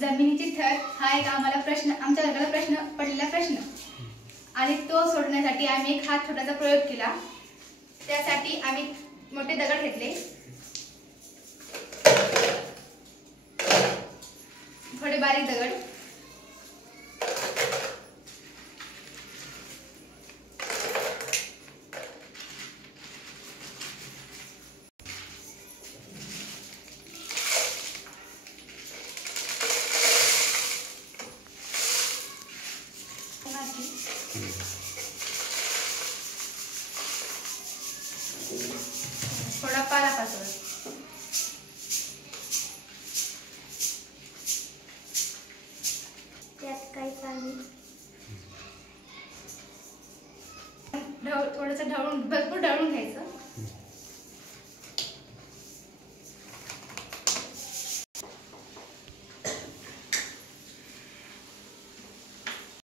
जमिनीची थर हा एक आम्हाला प्रश्न, आमच्या वर्गाला पडलेला प्रश्न, आणि तो सोडवण्यासाठी आम्ही एक हा छोटासा प्रयोग केला। त्यासाठी आम्ही मोठे दगड घेतले, थोडे बारीक दगड, थोडा पालापाचोळा, त्यात काही पाणी, थोडंसं ढवळून, भरपूर ढवळून घ्यायचं।